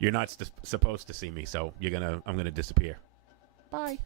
You're not supposed to see me, so I'm gonna disappear. Bye.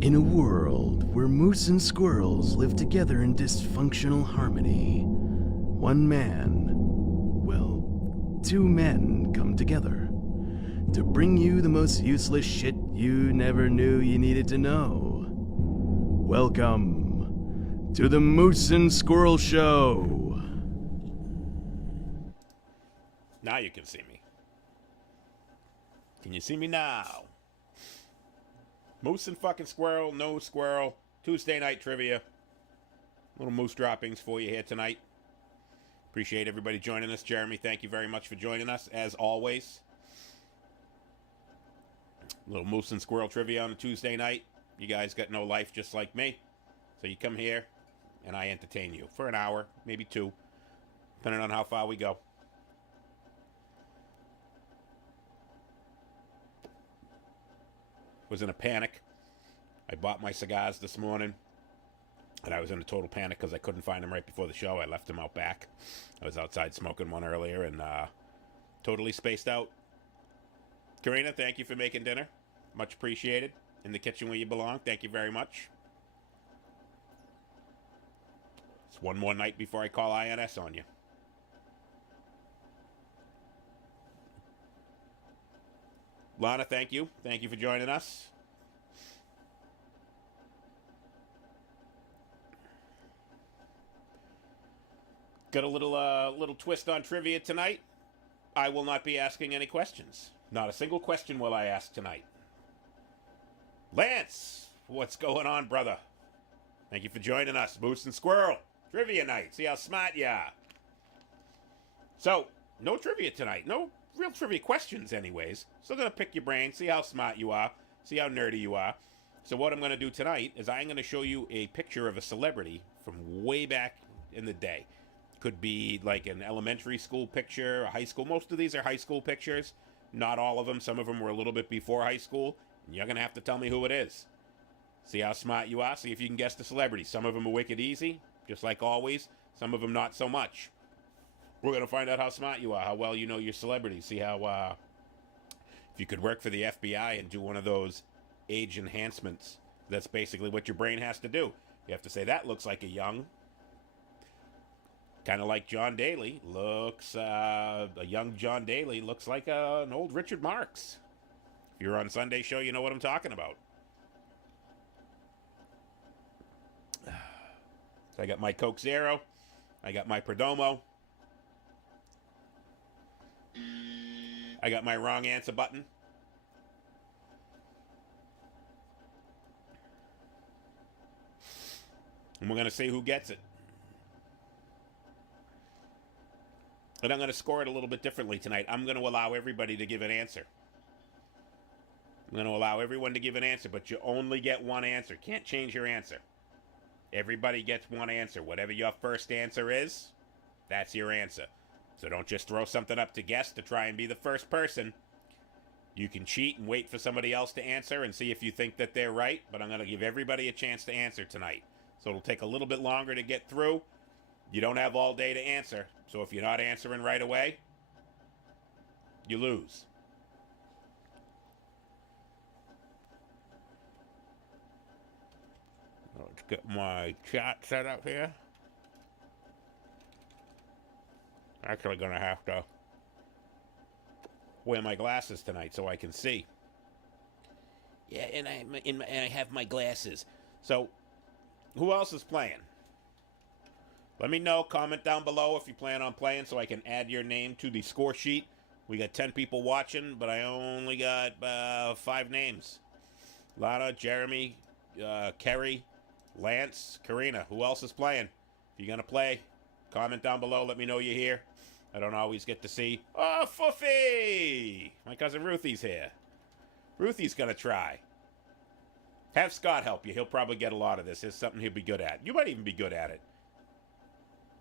In a world where moose and squirrels live together in dysfunctional harmony, one man, well, two men come together to bring you the most useless shit you never knew you needed to know. Welcome to the Moose and Squirrel Show. Now you can see me. Can you see me now? Moose and fucking Squirrel, no Squirrel, Tuesday night trivia. Little moose droppings for you here tonight. Appreciate everybody joining us. Jeremy, thank you very much for joining us, as always. Little moose and squirrel trivia on a Tuesday night. You guys got no life just like me. So you come here, and I entertain you for an hour, maybe two, depending on how far we go. Was in a panic. I bought my cigars this morning, and I was in a total panic because I couldn't find them right before the show. I left them out back. I was outside smoking one earlier and totally spaced out. Karina, thank you for making dinner. Much appreciated. In the kitchen where you belong. Thank you very much. It's one more night before I call INS on you. Lana, thank you. Thank you for joining us. Got a little twist on trivia tonight. I will not be asking any questions. Not a single question will I ask tonight. Lance, what's going on, brother? Thank you for joining us. Moose and Squirrel. Trivia night. See how smart you are. So, no trivia tonight. No real trivia questions anyways. Still going to pick your brain, see how smart you are, see how nerdy you are. So what I'm going to do tonight is I'm going to show you a picture of a celebrity from way back in the day. Could be like an elementary school picture, a high school. Most of these are high school pictures. Not all of them. Some of them were a little bit before high school. And you're going to have to tell me who it is. See how smart you are. See if you can guess the celebrity. Some of them are wicked easy, just like always. Some of them not so much. We're going to find out how smart you are, how well you know your celebrity. See how, if you could work for the FBI and do one of those age enhancements. That's basically what your brain has to do. You have to say, that looks like a young, kind of like John Daly. Looks, a young John Daly looks like an old Richard Marx. If you're on Sunday show, you know what I'm talking about. So I got my Coke Zero. I got my Perdomo. I got my wrong answer button. And we're going to see who gets it. And I'm going to score it a little bit differently tonight. I'm going to allow everybody to give an answer. I'm going to allow everyone to give an answer, but you only get one answer. Can't change your answer. Everybody gets one answer. Whatever your first answer is, that's your answer. So don't just throw something up to guess to try and be the first person. You can cheat and wait for somebody else to answer and see if you think that they're right, but I'm going to give everybody a chance to answer tonight. So it'll take a little bit longer to get through. You don't have all day to answer, so if you're not answering right away, you lose. Let's get my chat set up here. Actually gonna have to wear my glasses tonight so I can see. Yeah, and I have my glasses. So, who else is playing? Let me know. Comment down below if you plan on playing so I can add your name to the score sheet. We got 10 people watching, but I only got 5 names. Lana, Jeremy, Kerry, Lance, Karina. Who else is playing? If you're going to play, comment down below. Let me know you're here. I don't always get to see. Oh, Foofy! My cousin Ruthie's here. Ruthie's going to try. Have Scott help you. He'll probably get a lot of this. It's something he'll be good at. You might even be good at it.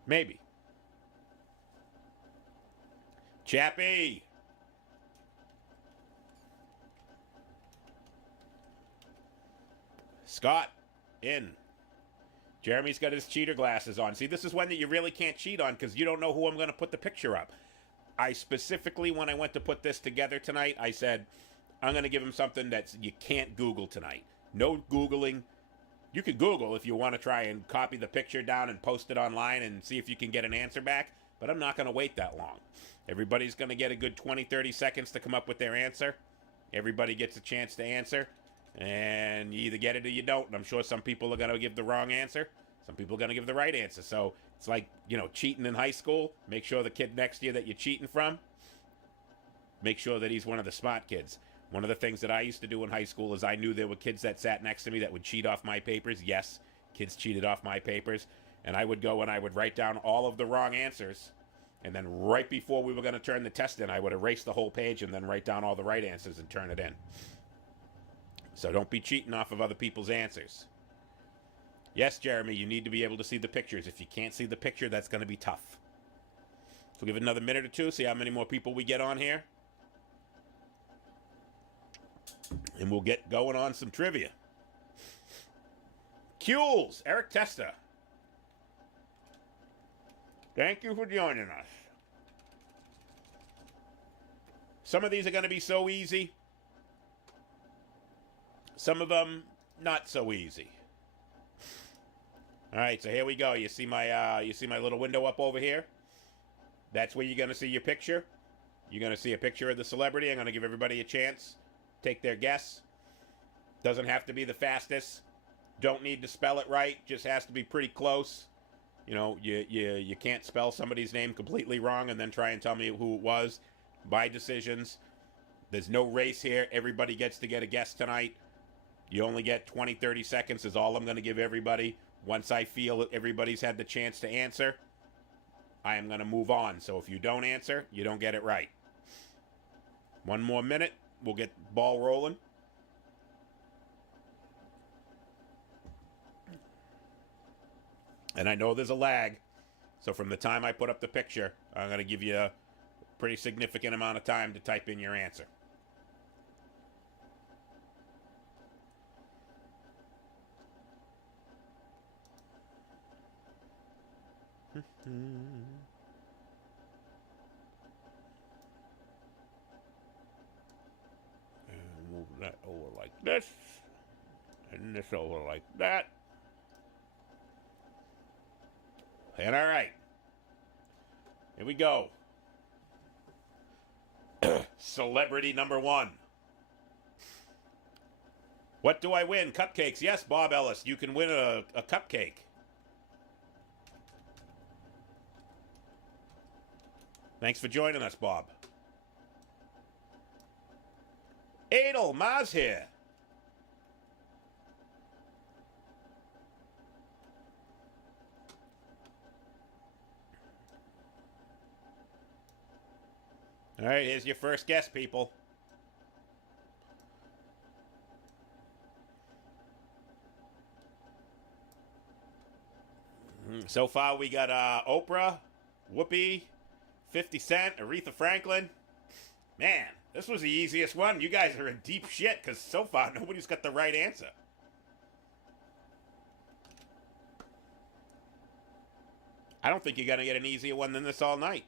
Maybe. Chappie! Scott, in. Jeremy's got his cheater glasses on. See, this is one that you really can't cheat on because you don't know who I'm going to put the picture up. I specifically, when I went to put this together tonight, I said, I'm going to give him something that you can't Google tonight. No Googling. You could Google if you want to try and copy the picture down and post it online and see if you can get an answer back, but I'm not going to wait that long. Everybody's going to get a good 20, 30 seconds to come up with their answer. Everybody gets a chance to answer, and you either get it or you don't. And I'm sure some people are going to give the wrong answer. Some people are going to give the right answer. So it's like, cheating in high school. Make sure the kid next to you that you're cheating from, make sure that he's one of the smart kids. One of the things that I used to do in high school is I knew there were kids that sat next to me that would cheat off my papers. Yes, kids cheated off my papers. And I would go and I would write down all of the wrong answers. And then right before we were going to turn the test in, I would erase the whole page and then write down all the right answers and turn it in. So don't be cheating off of other people's answers. Yes, Jeremy, you need to be able to see the pictures. If you can't see the picture, that's going to be tough. So give it another minute or two, see how many more people we get on here. And we'll get going on some trivia. Kules, Eric Testa. Thank you for joining us. Some of these are going to be so easy. Some of them not so easy. All right, so here we go. You see my little window up over here? That's where you're going to see your picture. You're going to see a picture of the celebrity. I'm going to give everybody a chance. Take their guess. Doesn't have to be the fastest. Don't need to spell it right. Just has to be pretty close. You can't spell somebody's name completely wrong and then try and tell me who it was. My decisions. There's no race here. Everybody gets to get a guess tonight. You only get 20, 30 seconds is all I'm going to give everybody. Once I feel that everybody's had the chance to answer, I am going to move on. So if you don't answer, you don't get it right. One more minute. We'll get the ball rolling. And I know there's a lag. So from the time I put up the picture, I'm going to give you a pretty significant amount of time to type in your answer. And move that over like this. And this over like that. And all right. Here we go. Celebrity number one. What do I win? Cupcakes. Yes, Bob Ellis. You can win a cupcake. Thanks for joining us, Bob. Adel, Maz here. All right, here's your first guess, people. So far, we got Oprah, Whoopi, 50 Cent, Aretha Franklin. Man, this was the easiest one. You guys are in deep shit because so far, nobody's got the right answer. I don't think you're going to get an easier one than this all night.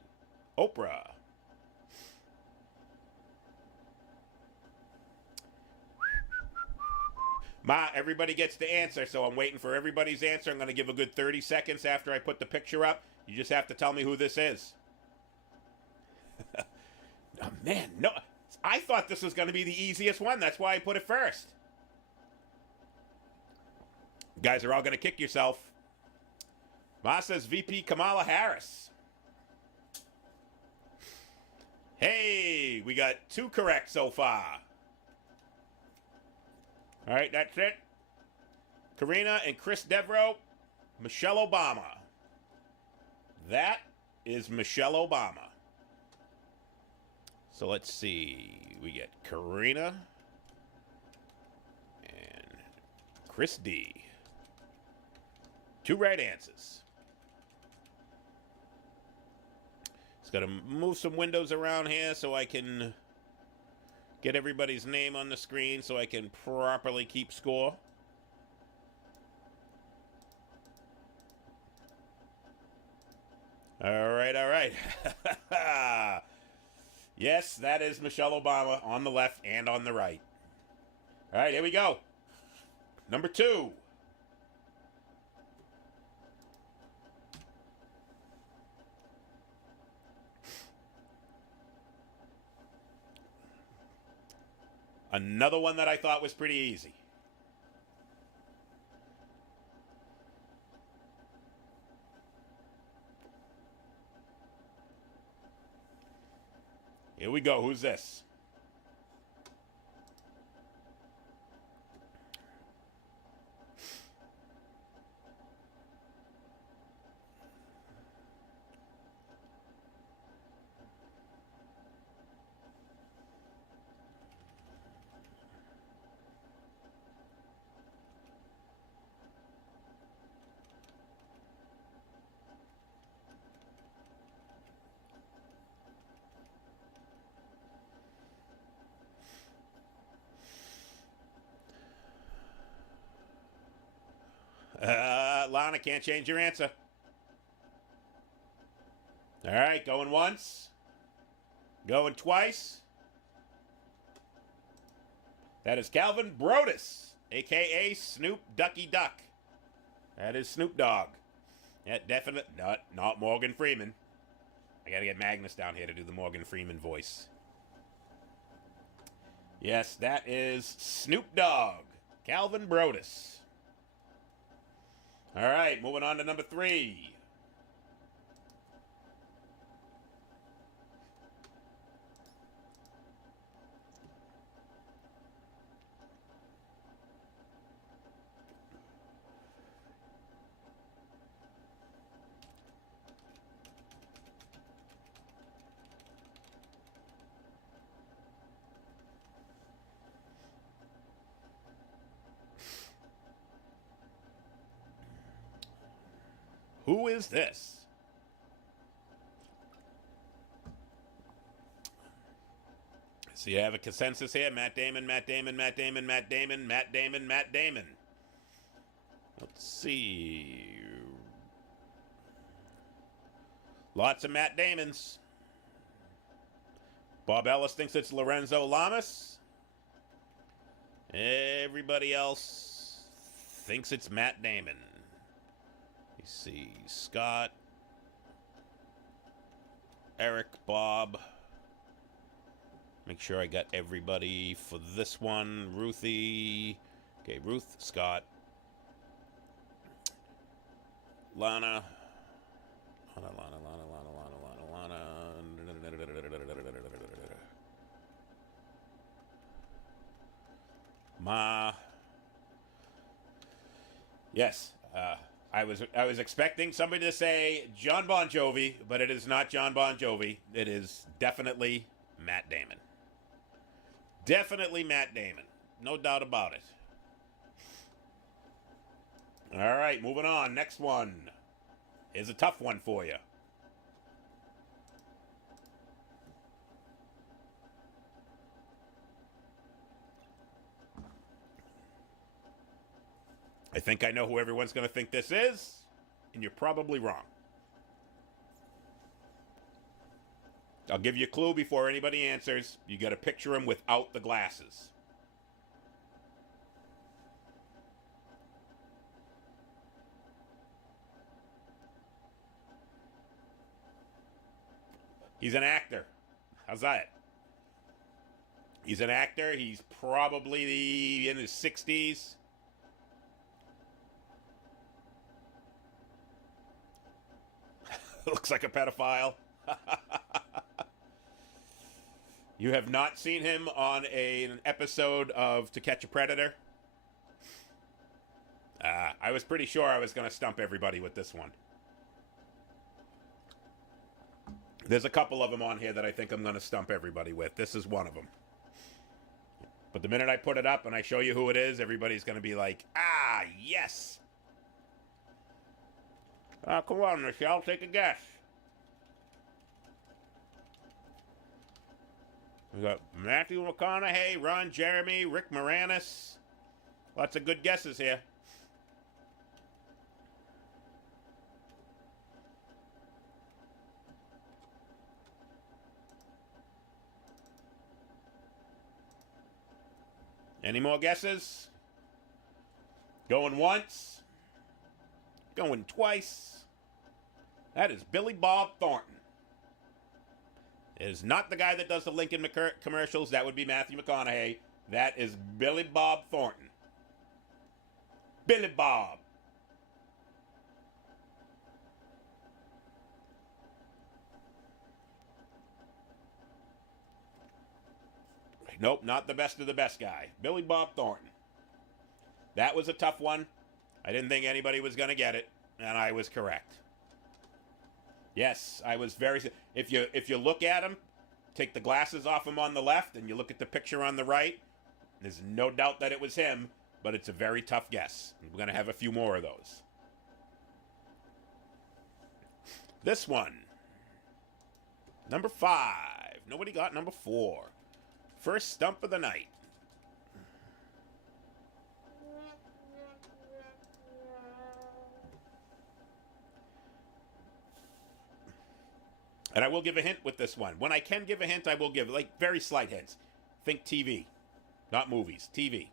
Oprah. Ma, everybody gets to answer, so I'm waiting for everybody's answer. I'm going to give a good 30 seconds after I put the picture up. You just have to tell me who this is. Oh, man, no. I thought this was going to be the easiest one. That's why I put it first. You guys are all going to kick yourself. Ma says VP Kamala Harris. Hey, we got 2 correct so far. All right, that's it. Karina and Chris Devereaux, Michelle Obama. That is Michelle Obama. So let's see. We get Karina and Chris D. 2 right answers. Just got to move some windows around here so I can get everybody's name on the screen so I can properly keep score. All right, all right. Yes, that is Michelle Obama on the left and on the right. All right, here we go. Number 2. Another one that I thought was pretty easy. Here we go. Who's this? Lana, can't change your answer. All right, going once. Going twice. That is Calvin Brodus, a.k.a. Snoop Ducky Duck. That is Snoop Dogg. Yeah, definitely not Morgan Freeman. I got to get Magnus down here to do the Morgan Freeman voice. Yes, that is Snoop Dogg, Calvin Brodus. All right, moving on to number 3. Who is this? So you have a consensus here. Matt Damon, Matt Damon, Matt Damon, Matt Damon, Matt Damon, Matt Damon. Let's see. Lots of Matt Damons. Bob Ellis thinks it's Lorenzo Lamas. Everybody else thinks it's Matt Damon. You see Scott, Eric, Bob. Make sure I got everybody for this one. Ruthie. Okay, Ruth, Scott, Lana. Lana. Ma. Yes, I was expecting somebody to say John Bon Jovi, but it is not John Bon Jovi. It is definitely Matt Damon. Definitely Matt Damon. No doubt about it. All right, moving on. Next one is a tough one for you. I think I know who everyone's going to think this is, and you're probably wrong. I'll give you a clue before anybody answers. You got to picture him without the glasses. He's an actor. How's that? He's an actor. He's probably in his 60s. Looks like a pedophile. You have not seen him on an episode of To Catch a Predator? I was pretty sure I was going to stump everybody with this one. There's a couple of them on here that I think I'm going to stump everybody with. This is one of them. But the minute I put it up and I show you who it is, everybody's going to be like, ah, yes. Come on, Michelle, take a guess. We got Matthew McConaughey, Ron Jeremy, Rick Moranis. Lots of good guesses here. Any more guesses? Going once. Going twice. That is Billy Bob Thornton. It is not the guy that does the Lincoln commercials. That would be Matthew McConaughey. That is Billy Bob Thornton. Billy Bob. Nope, not the best of the best guy. Billy Bob Thornton. That was a tough one. I didn't think anybody was going to get it, and I was correct. Yes, I was very... If you look at him, take the glasses off him on the left, and you look at the picture on the right, there's no doubt that it was him, but it's a very tough guess. We're going to have a few more of those. This one. Number 5. Nobody got number 4. First stump of the night. And I will give a hint with this one. When I can give a hint, I will give, like, very slight hints. Think TV. Not movies. TV.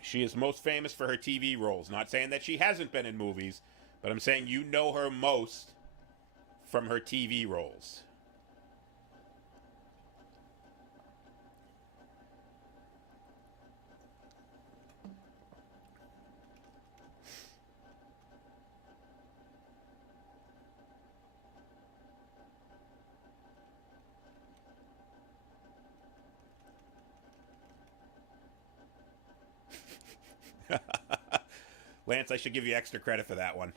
She is most famous for her TV roles. Not saying that she hasn't been in movies, but I'm saying you know her most from her TV roles. Lance, I should give you extra credit for that one.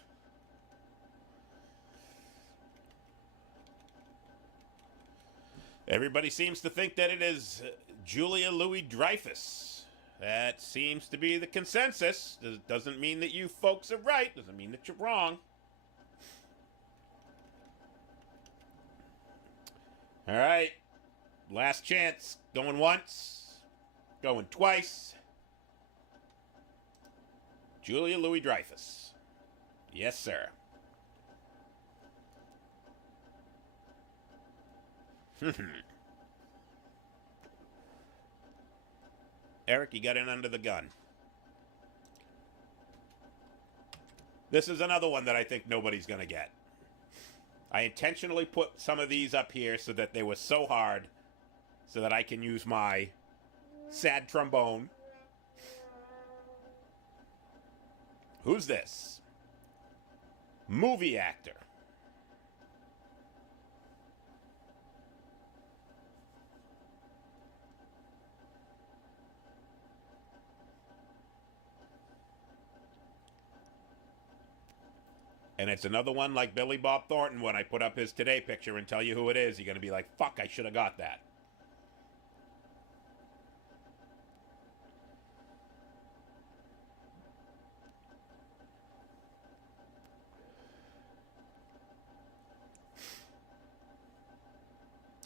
Everybody seems to think that it is Julia Louis-Dreyfus. That seems to be the consensus. Doesn't mean that you folks are right. Doesn't mean that you're wrong. All right. Last chance. Going once. Going twice. Julia Louis-Dreyfus. Yes, sir. Eric, you got in under the gun. This is another one that I think nobody's going to get. I intentionally put some of these up here so that they were so hard so that I can use my sad trombone. Who's this? Movie actor. And it's another one like Billy Bob Thornton. When I put up his Today picture and tell you who it is, you're going to be like, fuck, I should have got that.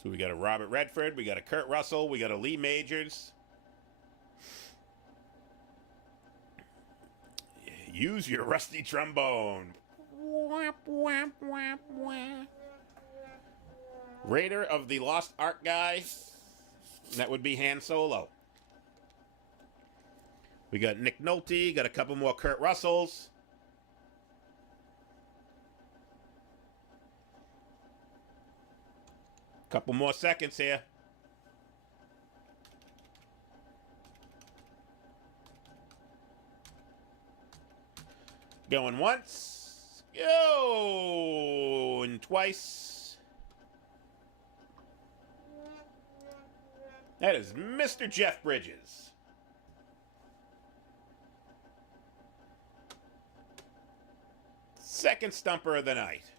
So we got a Robert Redford, we got a Kurt Russell, we got a Lee Majors. Use your rusty trombone. Raider of the Lost Ark guy. That would be Han Solo. We got Nick Nolte, got a couple more Kurt Russells. Couple more seconds here. Going once. Going twice. That is Mr. Jeff Bridges. Second stumper of the night.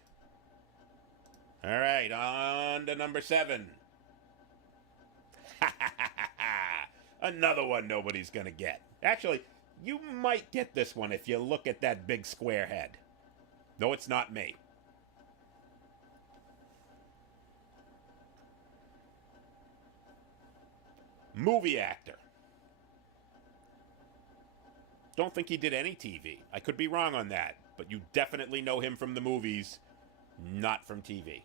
All right, on to number 7. Another one nobody's going to get. Actually, you might get this one if you look at that big square head. No, it's not me. Movie actor. Don't think he did any TV. I could be wrong on that, but you definitely know him from the movies, not from TV.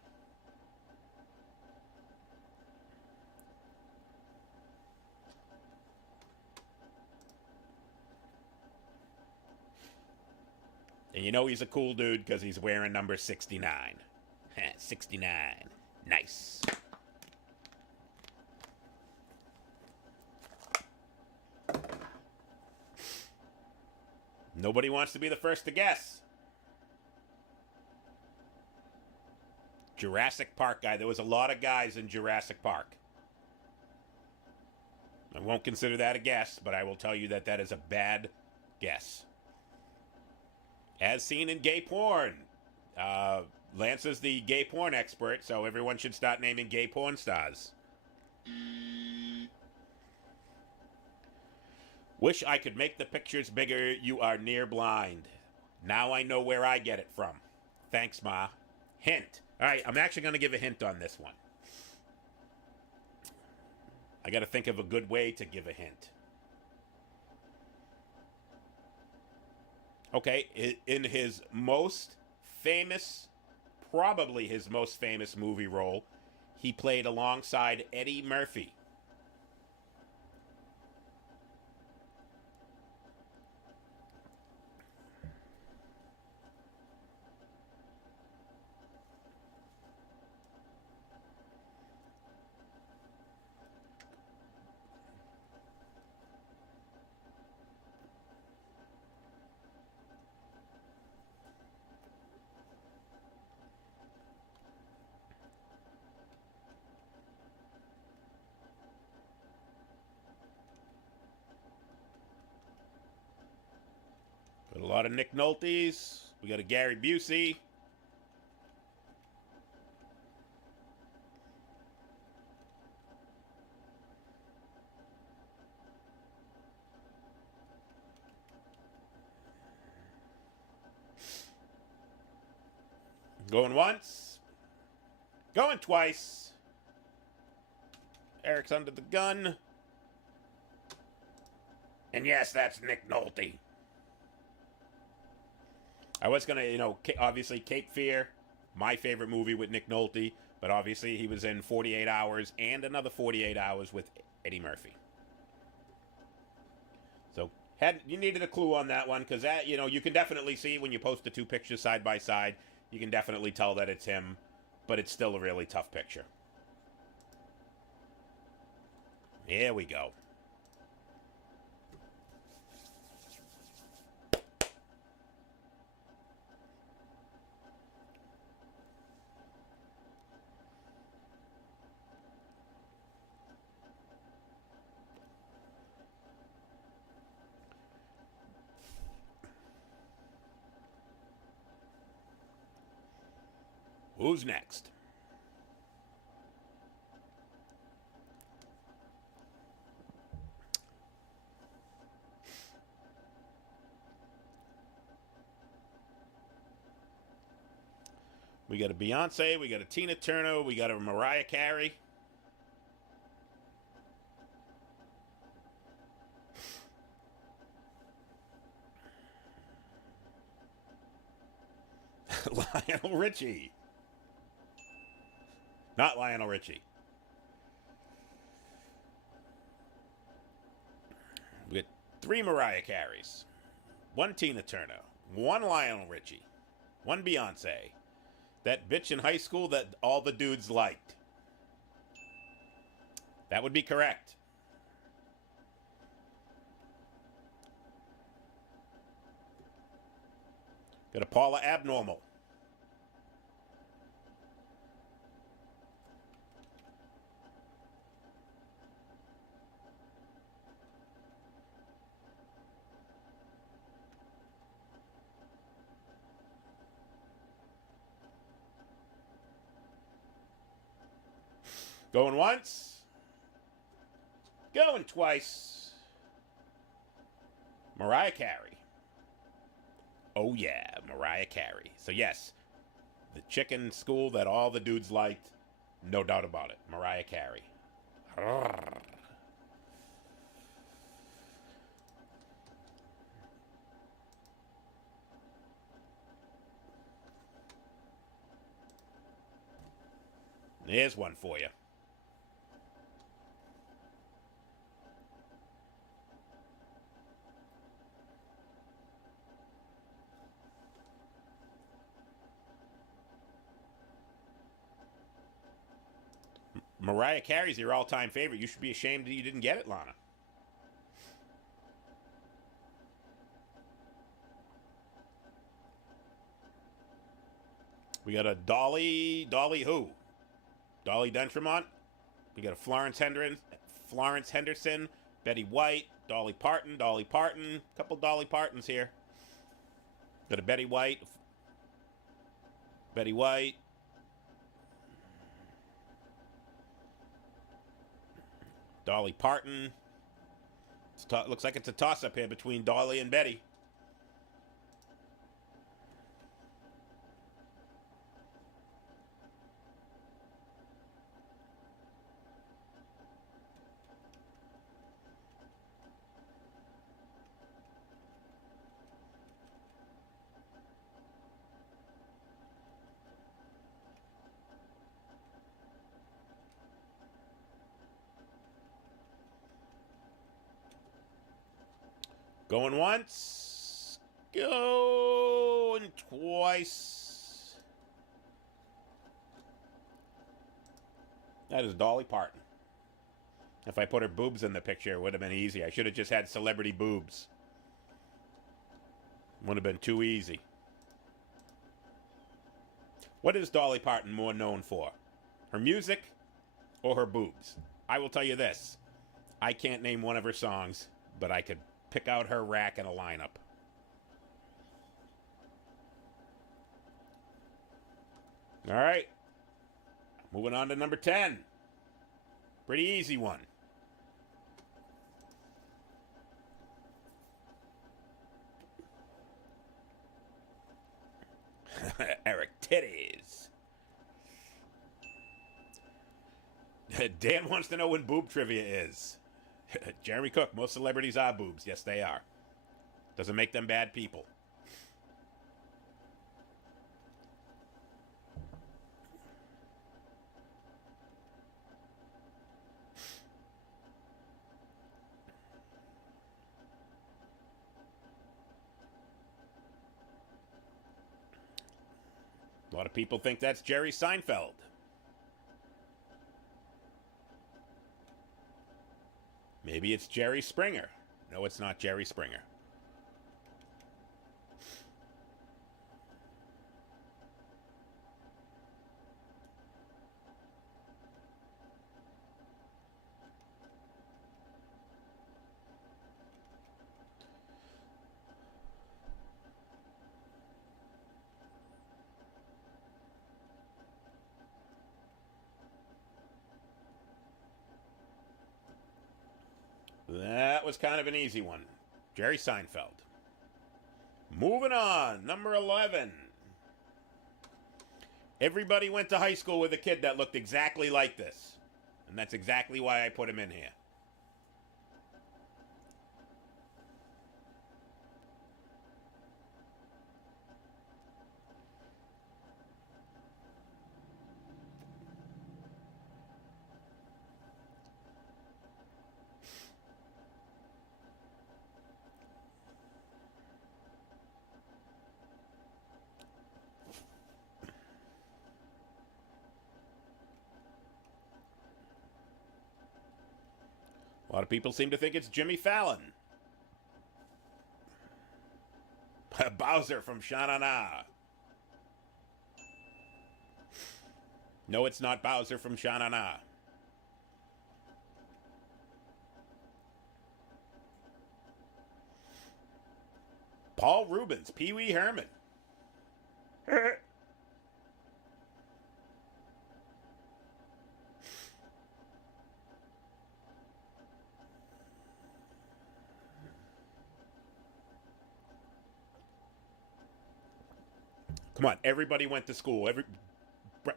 And you know he's a cool dude because he's wearing number 69. 69. Nice. Nobody wants to be the first to guess. Jurassic Park guy. There was a lot of guys in Jurassic Park. I won't consider that a guess, but I will tell you that that is a bad guess. As seen in gay porn. Lance is the gay porn expert, so everyone should start naming gay porn stars. Wish I could make the pictures bigger. You are near blind. Now I know where I get it from. Thanks, Ma. Hint. All right, I'm actually going to give a hint on this one. I got to think of a good way to give a hint. Okay, in his most famous, probably his most famous movie role, he played alongside Eddie Murphy. Got a lot of Nick Nolte's. We got a Gary Busey. Going once. Going twice. Eric's under the gun. And yes, that's Nick Nolte. I was going to, obviously Cape Fear, my favorite movie with Nick Nolte, but obviously he was in 48 Hours and another 48 Hours with Eddie Murphy. So you needed a clue on that one, because that, you can definitely see when you post the two pictures side by side, you can definitely tell that it's him, but it's still a really tough picture. Here we go. Who's next? We got a Beyonce, we got a Tina Turner, we got a Mariah Carey. Lionel Richie. Not Lionel Richie. We got 3 Mariah Careys, 1 Tina Turner, 1 Lionel Richie, 1 Beyonce. That bitch in high school that all the dudes liked. That would be correct. Got a Paula Abnormal. Going once. Going twice. Mariah Carey. Oh yeah, Mariah Carey. So yes, the chick in school that all the dudes liked, no doubt about it, Mariah Carey. Here's one for you. Mariah Carey's your all-time favorite. You should be ashamed that you didn't get it, Lana. We got a Dolly who? Dolly Dentremont. We got a Florence Henderson, Betty White, Dolly Parton, couple Dolly Partons here. Got a Betty White, Dolly Parton. Looks like it's a toss-up here between Dolly and Betty. Going once. Going twice. That is Dolly Parton. If I put her boobs in the picture, it would have been easy. I should have just had celebrity boobs. Would have been too easy. What is Dolly Parton more known for? Her music or her boobs? I will tell you this. I can't name one of her songs, but I could pick out her rack in a lineup. All right. Moving on to number 10. Pretty easy one. Eric titties. Dan wants to know when boob trivia is. Jeremy Cook, most celebrities are boobs. Yes, they are. Doesn't make them bad people. A lot of people think that's Jerry Seinfeld. Maybe it's Jerry Springer. No, it's not Jerry Springer. That was kind of an easy one. Jerry Seinfeld. Moving on, number 11. Everybody went to high school with a kid that looked exactly like this. And that's exactly why I put him in here. A lot of people seem to think it's Jimmy Fallon. Bowser from Sha-Na-Na. No, it's not Bowser from Sha-Na-Na. Paul Rubens, Pee Wee Herman. Come on, everybody went to school.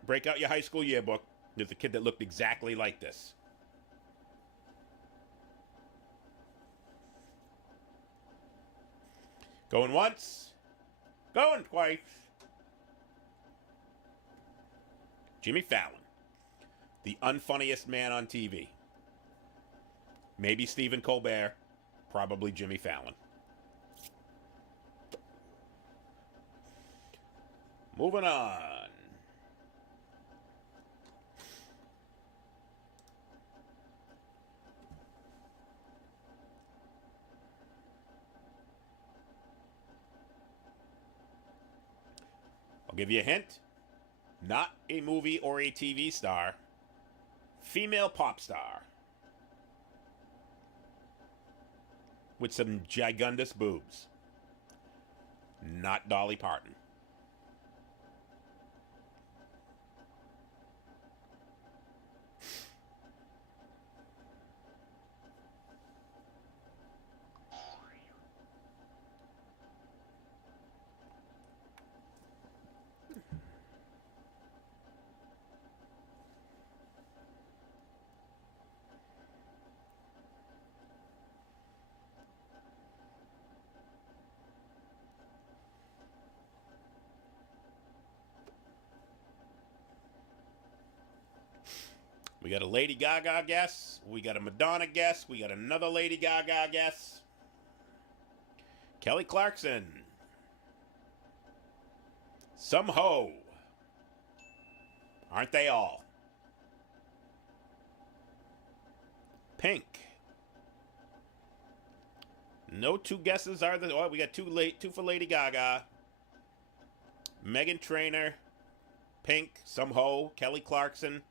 Break out your high school yearbook. There's a kid that looked exactly like this. Going once. Going twice. Jimmy Fallon. The unfunniest man on TV. Maybe Stephen Colbert. Probably Jimmy Fallon. Moving on. I'll give you a hint. Not a movie or a TV star. Female pop star. With some gigundous boobs. Not Dolly Parton. We got a Lady Gaga guess. We got a Madonna guess. We got another Lady Gaga guess. Kelly Clarkson. Some hoe. Aren't they all? Pink. No two guesses are the. Oh, we got two for Lady Gaga. Meghan Trainor. Pink. Some hoe. Kelly Clarkson.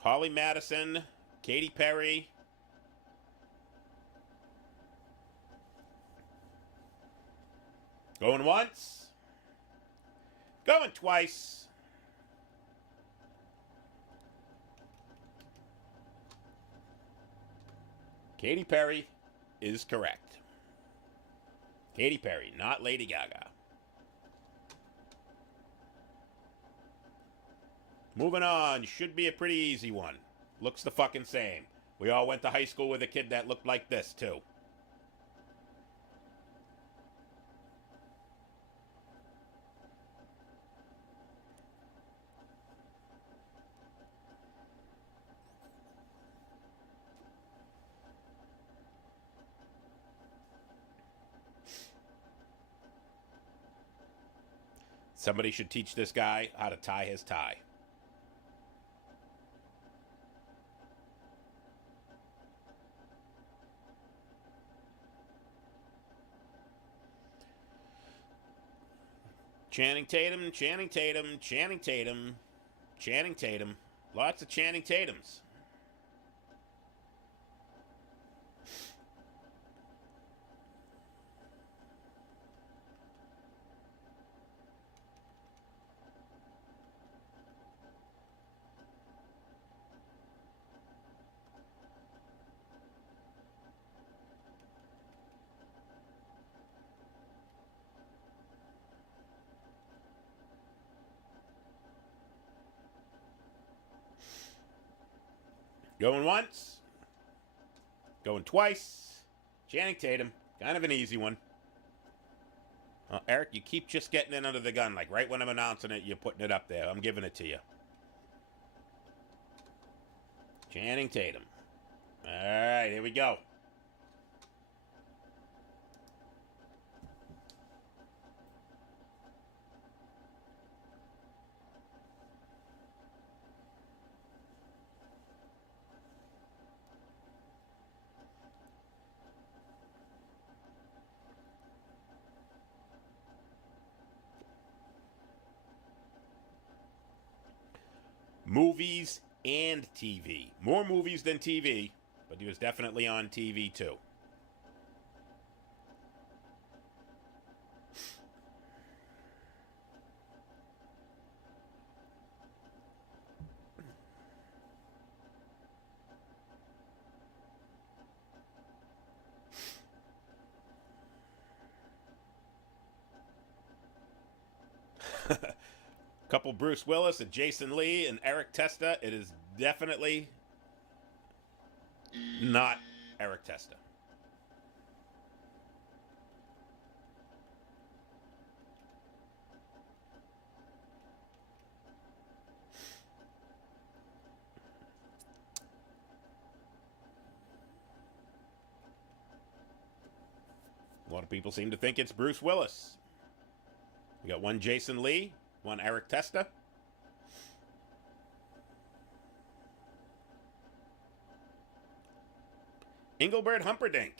Holly Madison, Katy Perry. Going once. Going twice. Katy Perry is correct. Katy Perry, not Lady Gaga. Moving on, should be a pretty easy one. Looks the fucking same. We all went to high school with a kid that looked like this, too. Somebody should teach this guy how to tie his tie. Channing Tatum, Channing Tatum, Channing Tatum, Channing Tatum. Lots of Channing Tatums. Going once. Going twice. Channing Tatum. Kind of an easy one. Eric, you keep just getting in under the gun. Like right when I'm announcing it, you're putting it up there. I'm giving it to you. Channing Tatum. All right, here we go. Movies and TV. More movies than TV, but he was definitely on TV too. Couple Bruce Willis, a Jason Lee, and Eric Testa. It is definitely not Eric Testa. A lot of people seem to think it's Bruce Willis. We got one Jason Lee, one Eric Testa. Engelbert Humperdinck.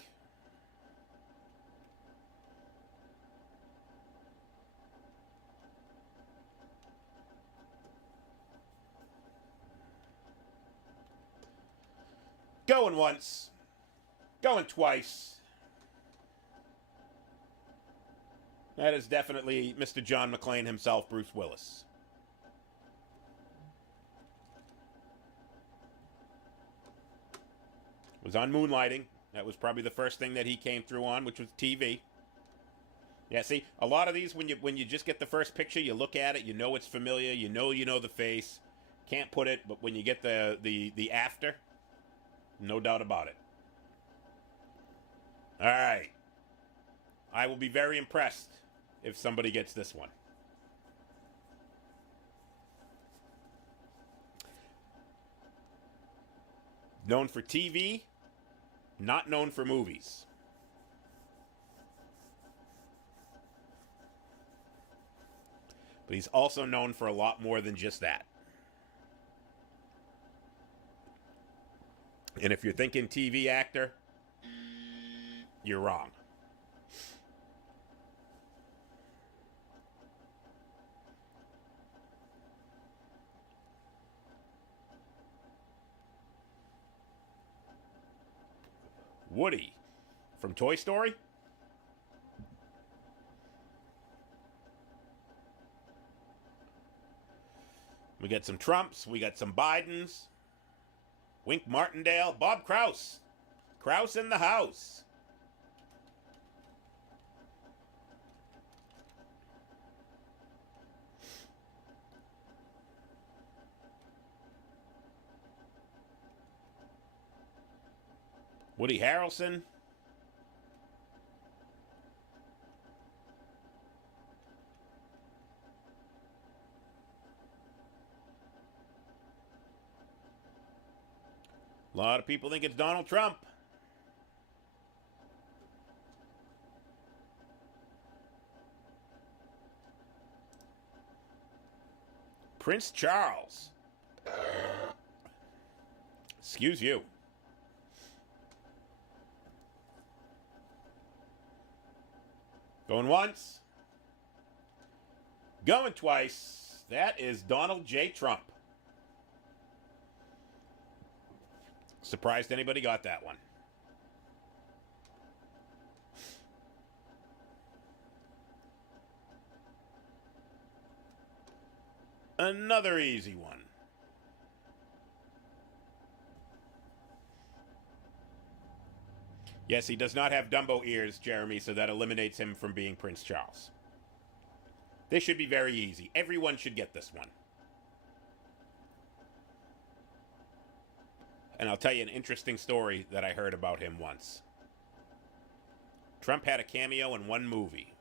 Going once. Going twice. That is definitely Mr. John McClane himself, Bruce Willis. Was on Moonlighting. That was probably the first thing that he came through on, which was TV. Yeah, see, a lot of these, when you just get the first picture, you look at it, you know it's familiar, you know the face. Can't put it, but when you get the after, no doubt about it. All right. I will be very impressed if somebody gets this one. Known for TV, not known for movies. But he's also known for a lot more than just that. And if you're thinking TV actor, you're wrong. Woody from Toy Story. We got some Trumps. We got some Bidens. Wink Martindale. Bob Krause. Kraus in the house. Woody Harrelson. A lot of people think it's Donald Trump. Prince Charles. Excuse you. Going once. Going twice. That is Donald J. Trump. Surprised anybody got that one. Another easy one. Yes, he does not have Dumbo ears, Jeremy, so that eliminates him from being Prince Charles. This should be very easy. Everyone should get this one. And I'll tell you an interesting story that I heard about him once. Trump had a cameo in one movie.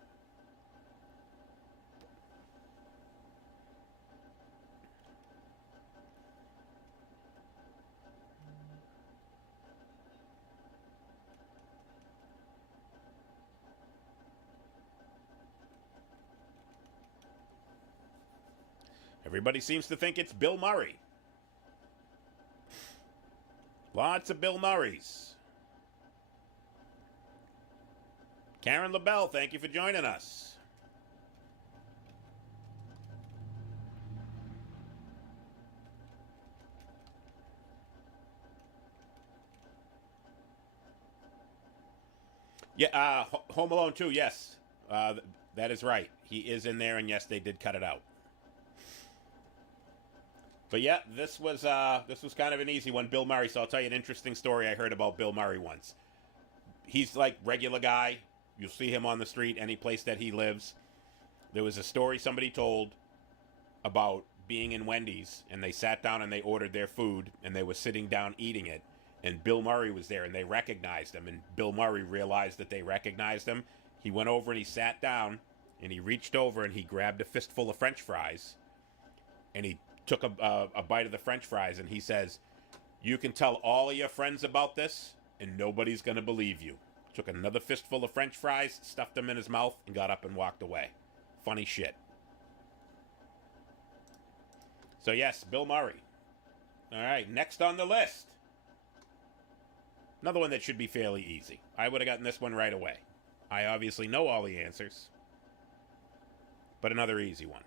Everybody seems to think it's Bill Murray. Lots of Bill Murrays. Karen LaBelle, thank you for joining us. Yeah, Home Alone 2, yes. That is right. He is in there, and yes, they did cut it out. But yeah, this was kind of an easy one, Bill Murray. So I'll tell you an interesting story I heard about Bill Murray once. He's like regular guy. You'll see him on the street, any place that he lives. There was a story somebody told about being in Wendy's, and they sat down and they ordered their food, and they were sitting down eating it, and Bill Murray was there, and they recognized him, and Bill Murray realized that they recognized him. He went over and he sat down, and he reached over and he grabbed a fistful of French fries, and he took a bite of the French fries, and he says, "You can tell all of your friends about this, and nobody's going to believe you." Took another fistful of French fries, stuffed them in his mouth, and got up and walked away. Funny shit. So yes, Bill Murray. All right, next on the list. Another one that should be fairly easy. I would have gotten this one right away. I obviously know all the answers, but another easy one.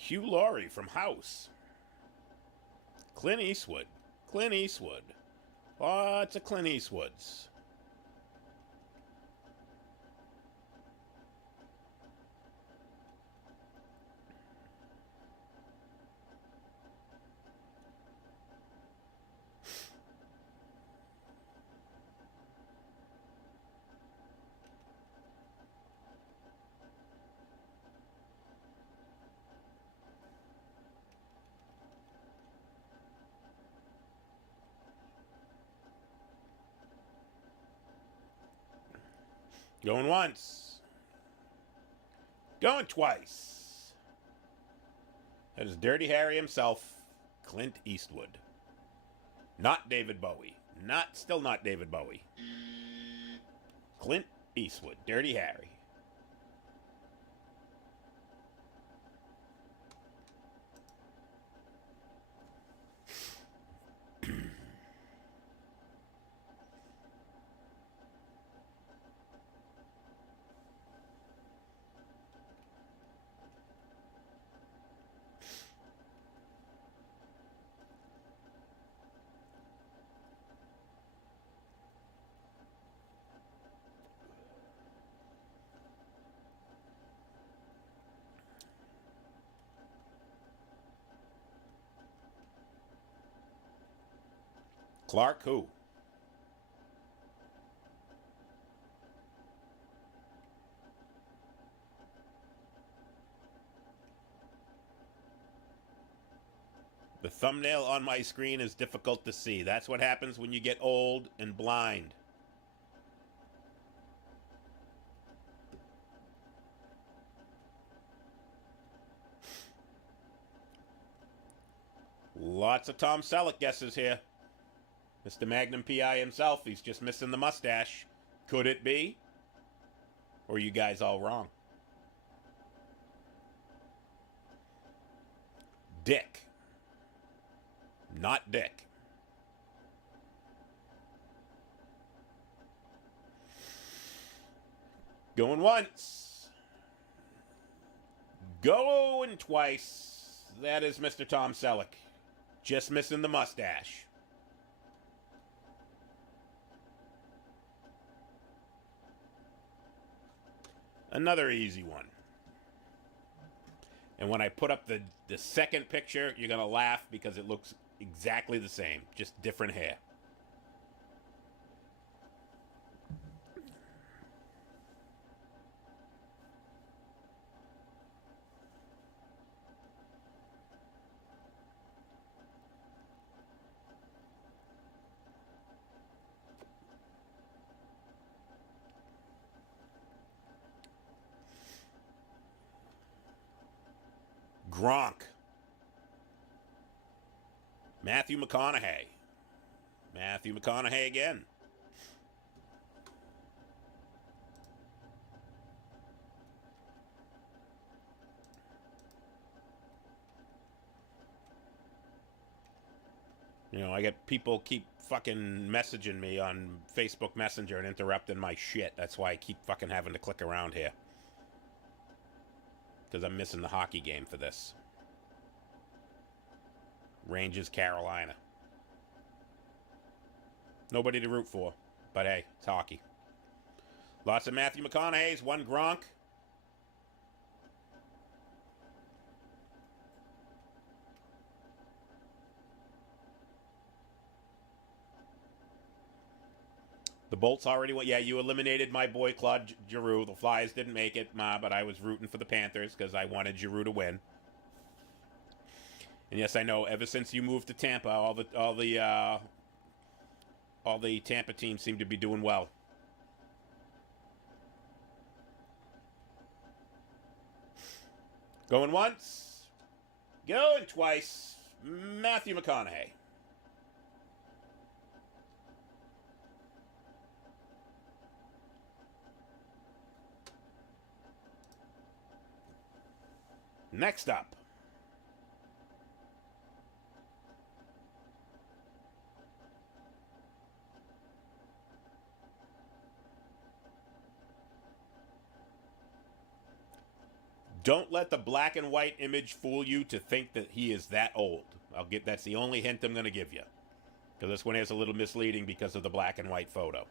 Hugh Laurie from House. Clint Eastwood. Clint Eastwood. Lots of Clint Eastwoods. Going once. Going twice. That is Dirty Harry himself, Clint Eastwood. Not David Bowie. Still not David Bowie. Clint Eastwood, Dirty Harry. Clark who? The thumbnail on my screen is difficult to see. That's what happens when you get old and blind. Lots of Tom Selleck guesses here. Mr. Magnum PI himself, he's just missing the mustache. Could it be? Or are you guys all wrong? Dick. Not Dick. Going once. Going twice. That is Mr. Tom Selleck. Just missing the mustache. Another easy one. And when I put up the second picture, you're going to laugh because it looks exactly the same, just different hair. Gronk. Matthew McConaughey. Matthew McConaughey again. You know, I get people keep fucking messaging me on Facebook Messenger and interrupting my shit. That's why I keep fucking having to click around here. Because I'm missing the hockey game for this. Rangers, Carolina. Nobody to root for. But hey, it's hockey. Lots of Matthew McConaughey's, one Gronk. The Bolts already went. Yeah, you eliminated my boy Claude Giroux. The Flyers didn't make it, but I was rooting for the Panthers because I wanted Giroux to win. And yes, I know. Ever since you moved to Tampa, all the Tampa teams seem to be doing well. Going once, going twice. Matthew McConaughey. Next up. Don't let the black and white image fool you to think that he is that old. That's the only hint I'm going to give you. Because this one is a little misleading because of the black and white photo.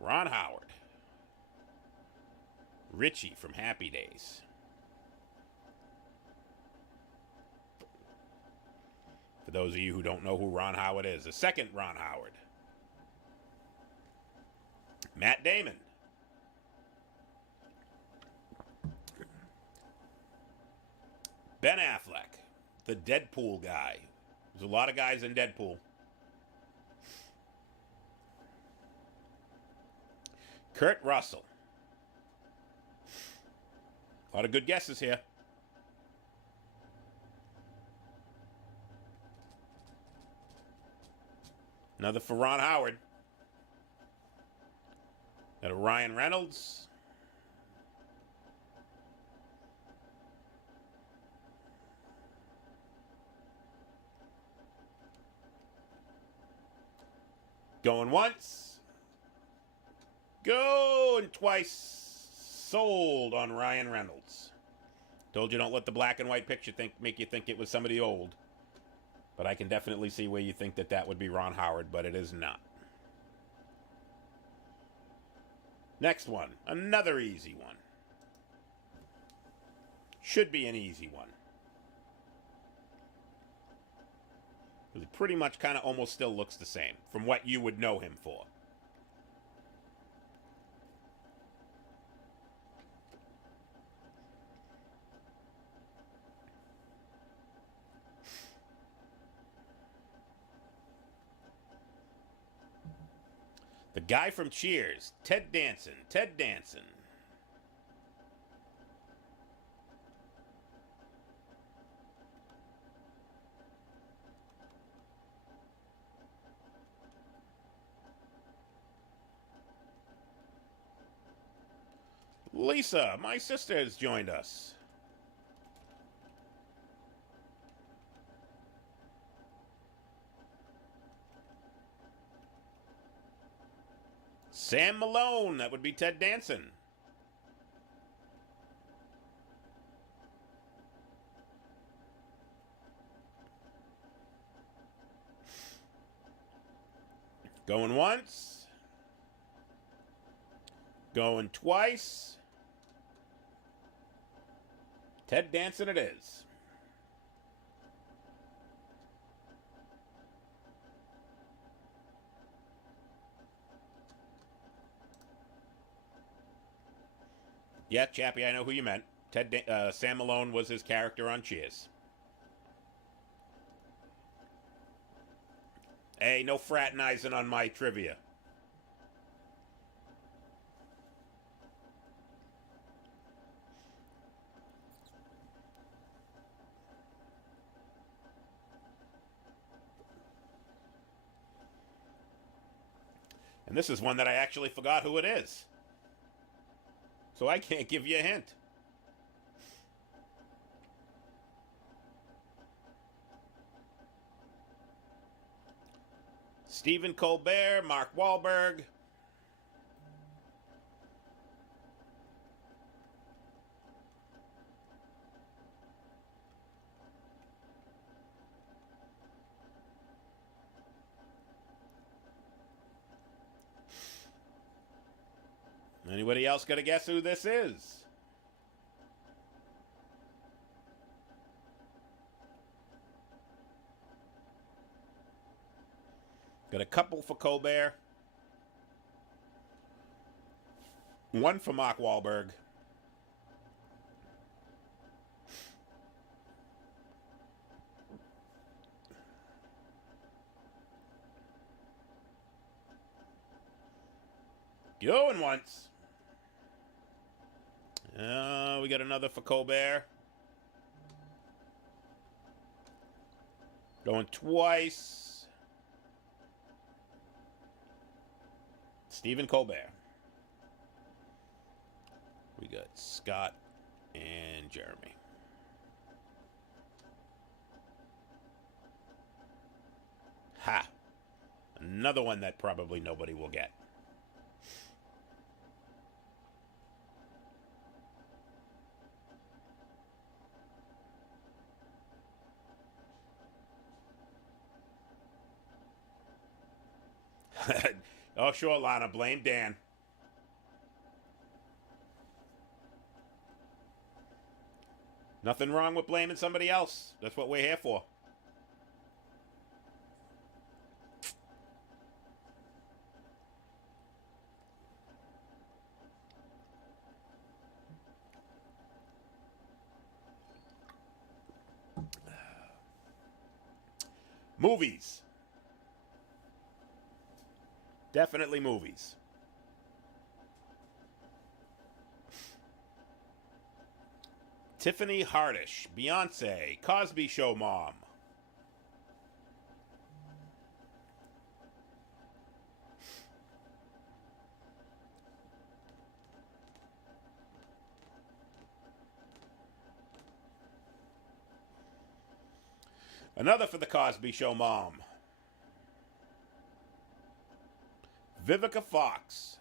Ron Howard. Richie from Happy Days. For those of you who don't know who Ron Howard is, the second Ron Howard. Matt Damon. Ben Affleck, the Deadpool guy. There's a lot of guys in Deadpool. Kurt Russell. A lot of good guesses here. Another for Ron Howard. Got a Ryan Reynolds. Going once. Going twice. Sold on Ryan Reynolds. Told you don't let the black and white picture make you think it was somebody old. But I can definitely see where you think that would be Ron Howard, but it is not. Next one. Another easy one. should be an easy one. He pretty much kind of almost still looks the same from what you would know him for. The guy from Cheers, Ted Danson. Ted Danson. Lisa, my sister, has joined us. Sam Malone, that would be Ted Danson. Going once. Going twice. Ted Danson it is. Yeah, Chappie, I know who you meant. Sam Malone was his character on Cheers. Hey, no fraternizing on my trivia. And this is one that I actually forgot who it is. So I can't give you a hint. Stephen Colbert, Mark Wahlberg. Anybody else got to guess who this is? Got a couple for Colbert. One for Mark Wahlberg. Going once. We got another for Colbert. Going twice. Stephen Colbert. We got Scott and Jeremy. Ha! Another one that probably nobody will get. Oh, sure, Lana. Blame Dan. Nothing wrong with blaming somebody else. That's what we're here for. Movies. Definitely movies. Tiffany Hardish, Beyonce, Cosby Show mom. Another for the Cosby Show mom. Vivica Fox.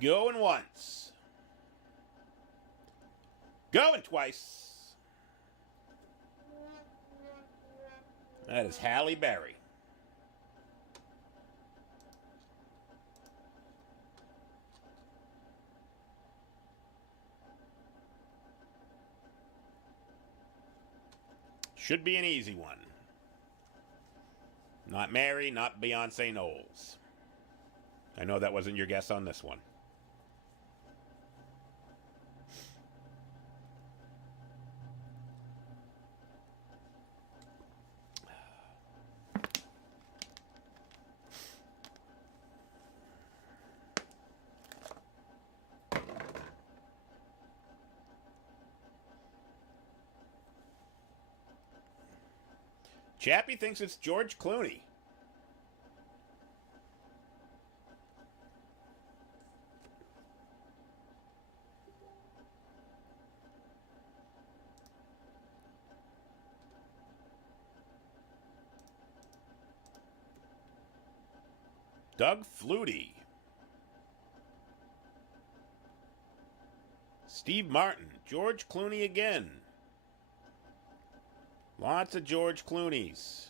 Going once. Going twice. That is Halle Berry. Should be an easy one. Not Mary, not Beyonce Knowles. I know that wasn't your guess on this one. Chappie thinks it's George Clooney. Doug Flutie. Steve Martin. George Clooney again. Lots of George Clooney's.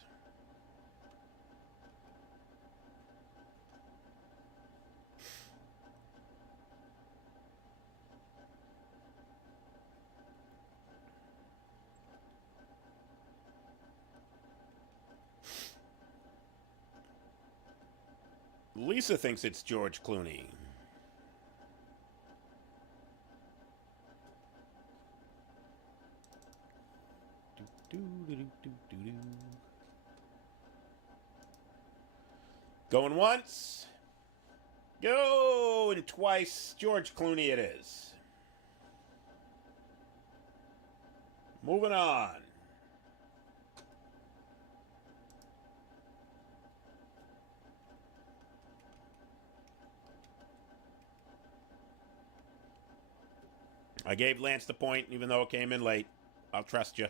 Lisa thinks it's George Clooney. Going once. Going twice. George Clooney it is. Moving on. I gave Lance the point, even though it came in late. I'll trust you.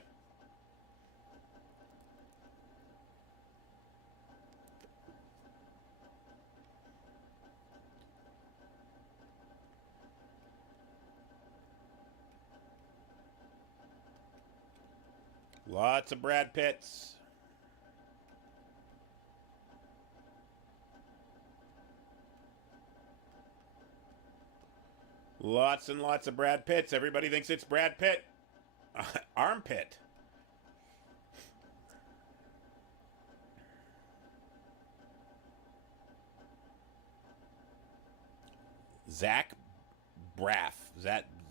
Lots of Brad Pitts. Lots and lots of Brad Pitts. Everybody thinks it's Brad Pitt. Armpit. Zach Braff.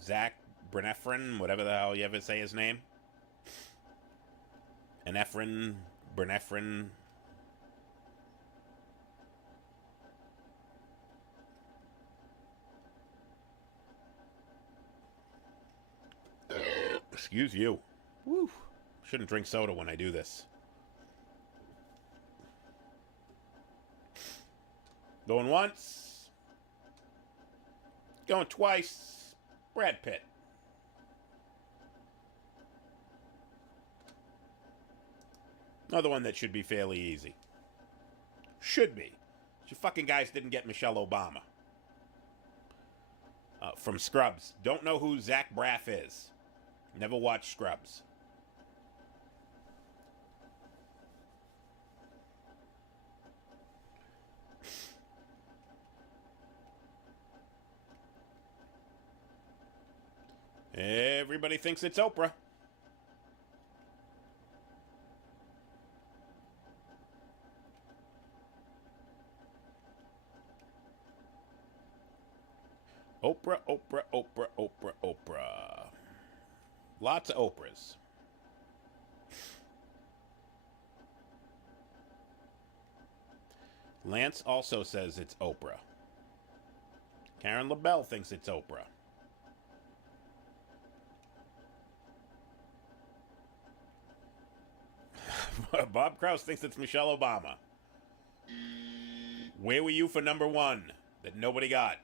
Zach Brennefrin, whatever the hell you ever say his name. Brennefrin. Excuse you. Woo. Shouldn't drink soda when I do this. Going once. Going twice. Brad Pitt. Another one that should be fairly easy. Should be. You fucking guys didn't get Michelle Obama. From Scrubs. Don't know who Zach Braff is. Never watched Scrubs. Everybody thinks it's Oprah. Oprah. Lots of Oprahs. Lance also says it's Oprah. Karen LaBelle thinks it's Oprah. Bob Krause thinks it's Michelle Obama. Where were you for number one that nobody got?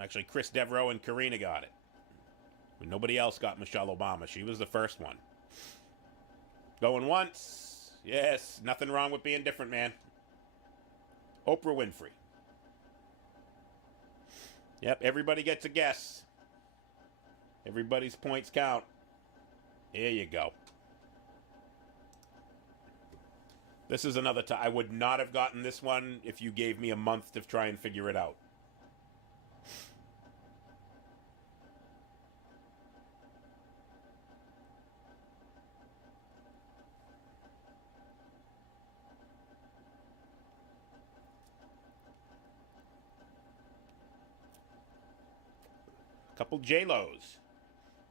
Actually, Chris Devereaux and Karina got it. But nobody else got Michelle Obama. She was the first one. Going once. Yes, nothing wrong with being different, man. Oprah Winfrey. Yep, everybody gets a guess. Everybody's points count. There you go. This is another time. I would not have gotten this one if you gave me a month to try and figure it out. Couple J-Los.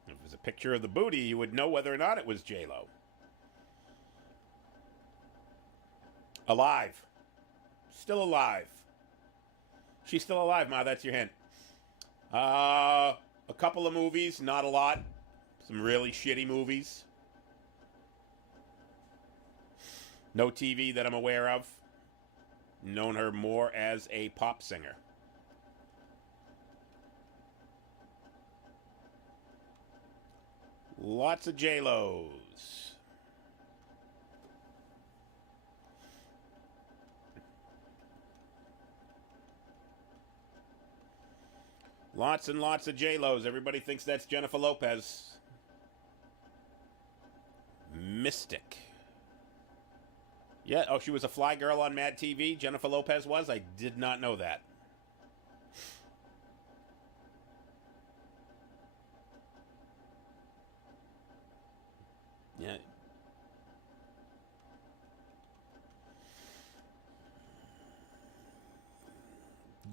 If it was a picture of the booty, you would know whether or not it was J-Lo. Alive. Still alive. She's still alive, Ma. That's your hint. A couple of movies, not a lot. Some really shitty movies. No TV that I'm aware of. Known her more as a pop singer. Lots of J-Los. Lots and lots of J-Los. Everybody thinks that's Jennifer Lopez. Mystic. Yeah, oh, she was a fly girl on Mad TV. Jennifer Lopez was? I did not know that. Yeah.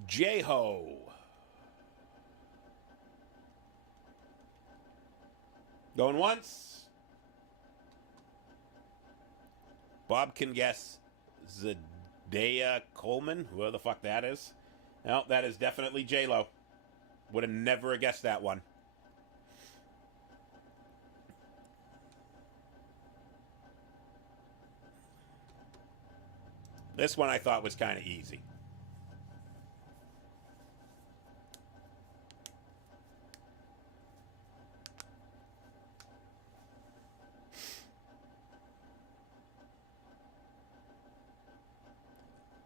J-Ho. Going once. Bob can guess Zendaya Coleman, whoever the fuck that is. No, that is definitely J-Lo. Would have never guessed that one. This one I thought was kind of easy.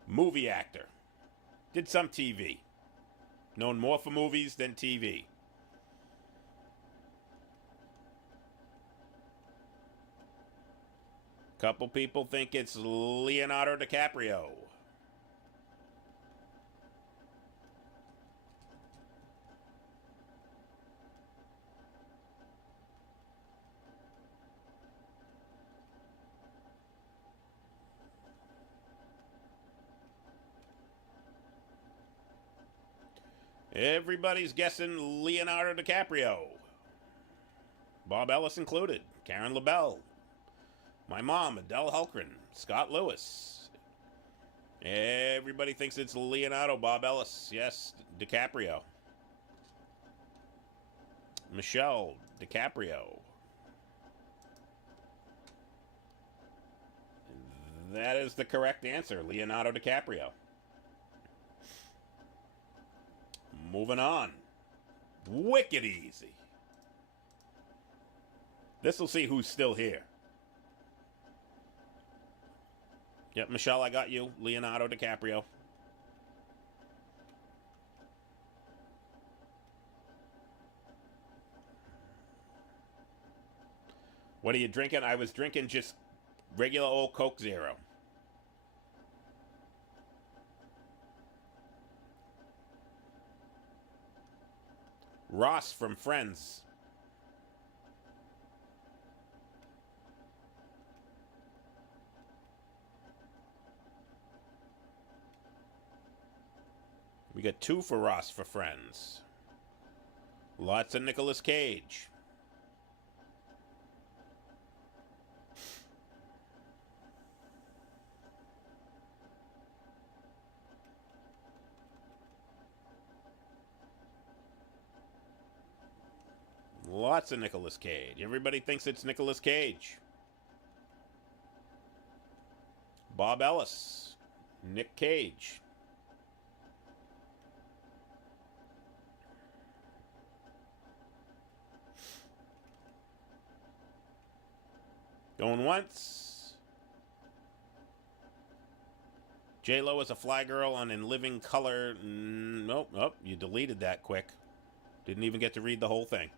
Movie actor. Did some TV. Known more for movies than TV. Couple people think it's Leonardo DiCaprio. Everybody's guessing Leonardo DiCaprio. Bob Ellis included. Karen LaBelle. My mom, Adele Helgren. Scott Lewis. Everybody thinks it's Leonardo. Bob Ellis. Yes, DiCaprio. Michelle DiCaprio. That is the correct answer. Leonardo DiCaprio. Moving on. Wicked easy. This will see who's still here. Yep, Michelle, I got you. Leonardo DiCaprio. What are you drinking? I was drinking just regular old Coke Zero. Ross from Friends. We got 2 for Ross for Friends. Lots of Nicolas Cage. Lots of Nicolas Cage. Everybody thinks it's Nicolas Cage. Bob Ellis. Nick Cage. Going once. J-Lo as a fly girl on In Living Color. Nope, nope, you deleted that quick. Didn't even get to read the whole thing.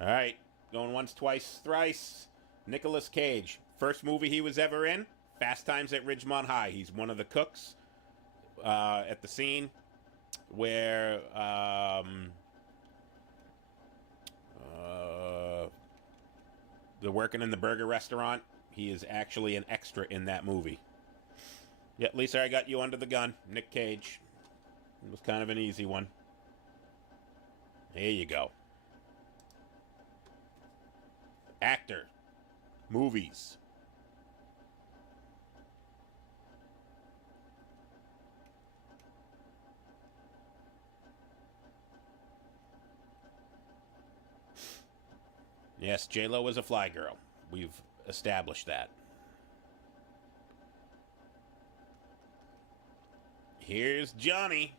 All right, going once, twice, thrice. Nicolas Cage. First movie he was ever in, Fast Times at Ridgemont High. He's one of the cooks at the scene where they're working in the burger restaurant. He is actually an extra in that movie. Yeah, Lisa, I got you under the gun. Nick Cage. It was kind of an easy one. There you go. Actor. Movies. Yes, J-Lo is a fly girl. We've established that. Here's Johnny.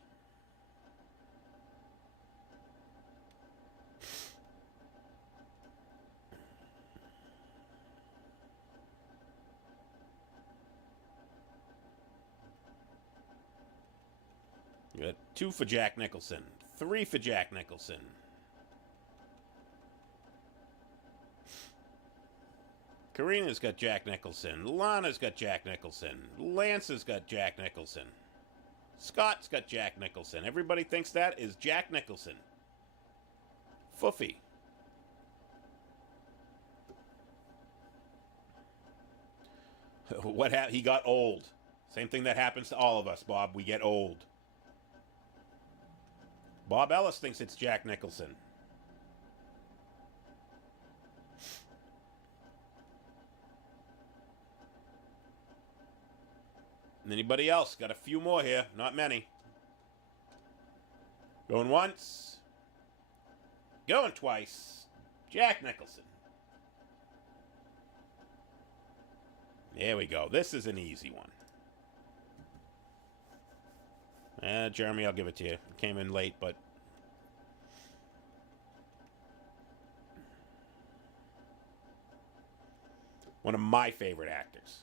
You got 2 for Jack Nicholson, 3 for Jack Nicholson. Karina's got Jack Nicholson. Lana's got Jack Nicholson. Lance has got Jack Nicholson. Scott's got Jack Nicholson. Everybody thinks that is Jack Nicholson. Foofy. What happened? He got old. Same thing that happens to all of us, Bob. We get old. Bob Ellis thinks it's Jack Nicholson. Anybody else? Got a few more here. Not many. Going once. Going twice. Jack Nicholson. There we go. This is an easy one. Jeremy, I'll give it to you. Came in late, but... one of my favorite actors.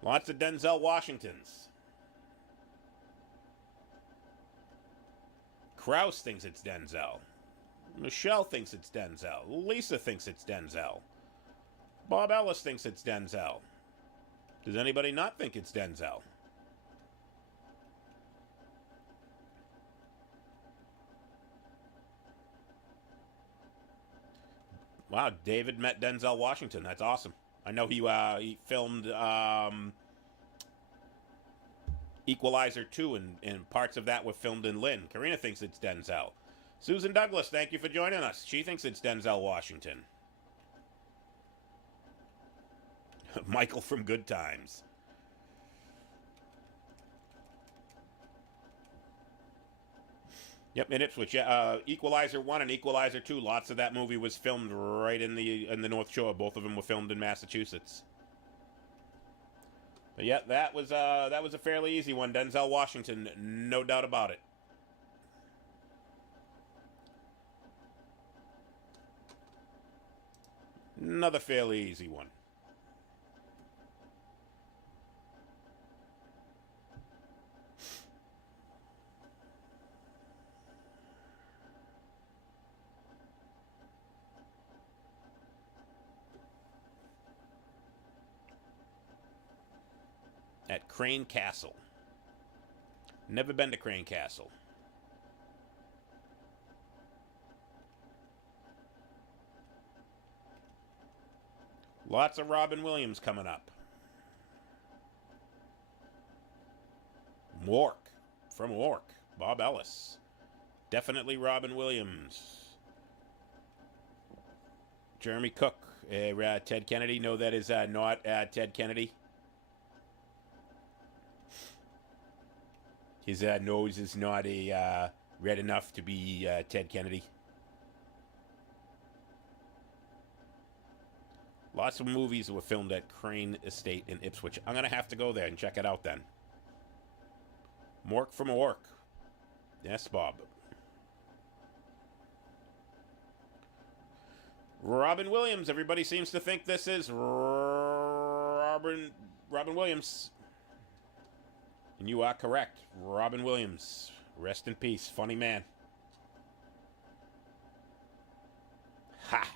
Lots of Denzel Washingtons. Krause thinks it's Denzel. Michelle thinks it's Denzel. Lisa thinks it's Denzel. Bob Ellis thinks it's Denzel. Does anybody not think it's Denzel? Wow, David met Denzel Washington. That's awesome. I know he filmed Equalizer 2, and parts of that were filmed in Lynn. Karina thinks it's Denzel. Susan Douglas, thank you for joining us. She thinks it's Denzel Washington. Michael from Good Times. Yep, in Ipswich. Equalizer 1 and Equalizer 2, lots of that movie was filmed right in the North Shore. Both of them were filmed in Massachusetts. But yeah, that was a fairly easy one. Denzel Washington, no doubt about it. Another fairly easy one. At Crane Castle. Never been to Crane Castle. Lots of Robin Williams coming up. Mork. From Mork. Bob Ellis. Definitely Robin Williams. Jeremy Cook. Ted Kennedy. No, that is not Ted Kennedy. His nose is not red enough to be Ted Kennedy. Lots of movies were filmed at Crane Estate in Ipswich. I'm going to have to go there and check it out then. Mork from Mork. Yes, Bob. Robin Williams. Everybody seems to think this is Robin Williams. And you are correct. Robin Williams. Rest in peace. Funny man. Ha!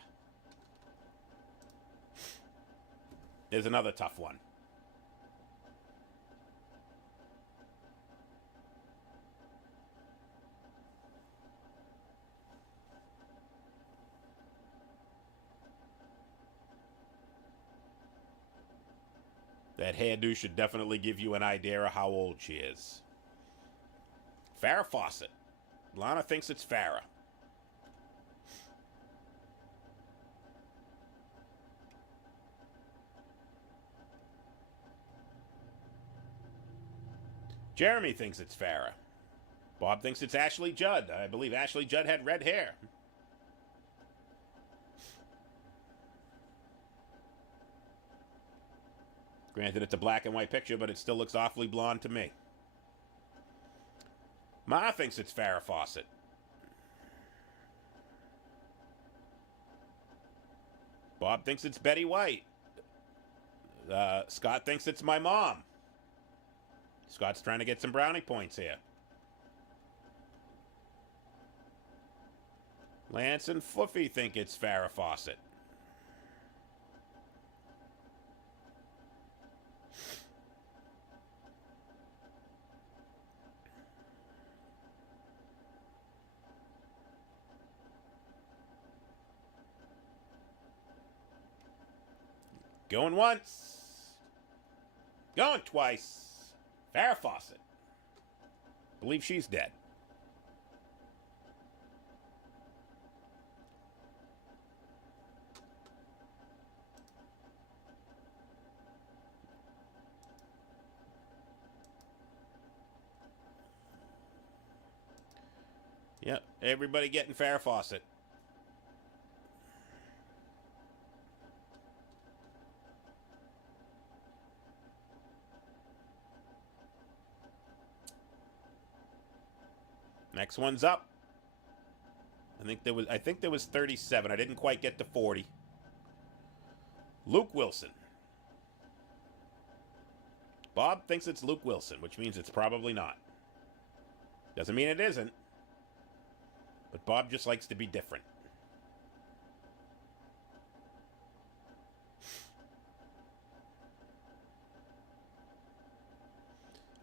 There's another tough one. That hairdo should definitely give you an idea of how old she is. Farrah Fawcett. Lana thinks it's Farrah. Jeremy thinks it's Farrah. Bob thinks it's Ashley Judd. I believe Ashley Judd had red hair. Granted, it's a black and white picture, but it still looks awfully blonde to me. Ma thinks it's Farrah Fawcett. Bob thinks it's Betty White. Scott thinks it's my mom. Scott's trying to get some brownie points here. Lance and Fluffy think it's Farrah Fawcett. Going once. Going twice. Farrah Fawcett. Believe she's dead. Yep, everybody getting Farrah Fawcett. Next one's up. I think there was 37. I didn't quite get to 40. Luke Wilson. Bob thinks it's Luke Wilson, which means it's probably not. Doesn't mean it isn't. But Bob just likes to be different.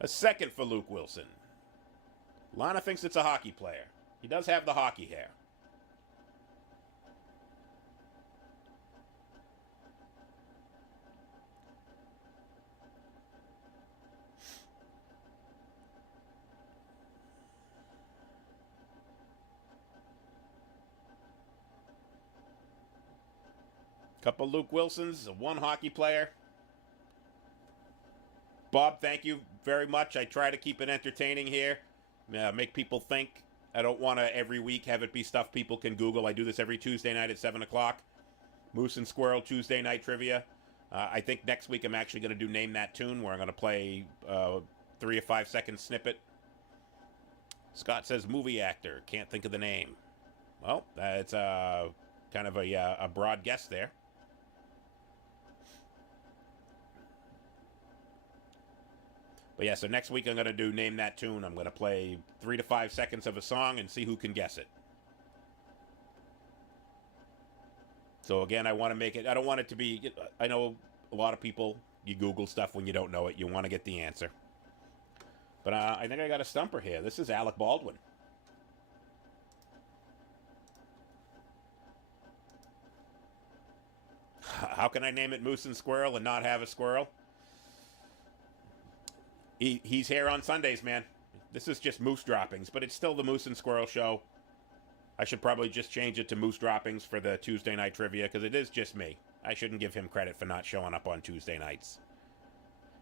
A second for Luke Wilson. Lana thinks it's a hockey player. He does have the hockey hair. Couple Luke Wilsons, one hockey player. Bob, thank you very much. I try to keep it entertaining here. Make people think. I don't want to every week have it be stuff people can Google. I do this every Tuesday night at 7 o'clock. Moose and Squirrel Tuesday night trivia. I think next week I'm actually going to do Name That Tune, where I'm going to play 3 or 5 second snippet. Scott says movie actor. Can't think of the name. Well, that's kind of a broad guess there. But yeah, so next week I'm going to do Name That Tune. I'm going to play 3 to 5 seconds of a song and see who can guess it. So again, I want to make it, I don't want it to be, I know a lot of people, you Google stuff when you don't know it. You want to get the answer. But I think I got a stumper here. This is Alec Baldwin. How can I name it Moose and Squirrel and not have a squirrel? He's here on Sundays, man. This is just Moose Droppings, but it's still the Moose and Squirrel show. I should probably just change it to Moose Droppings for the Tuesday night trivia, because it is just me. I shouldn't give him credit for not showing up on Tuesday nights.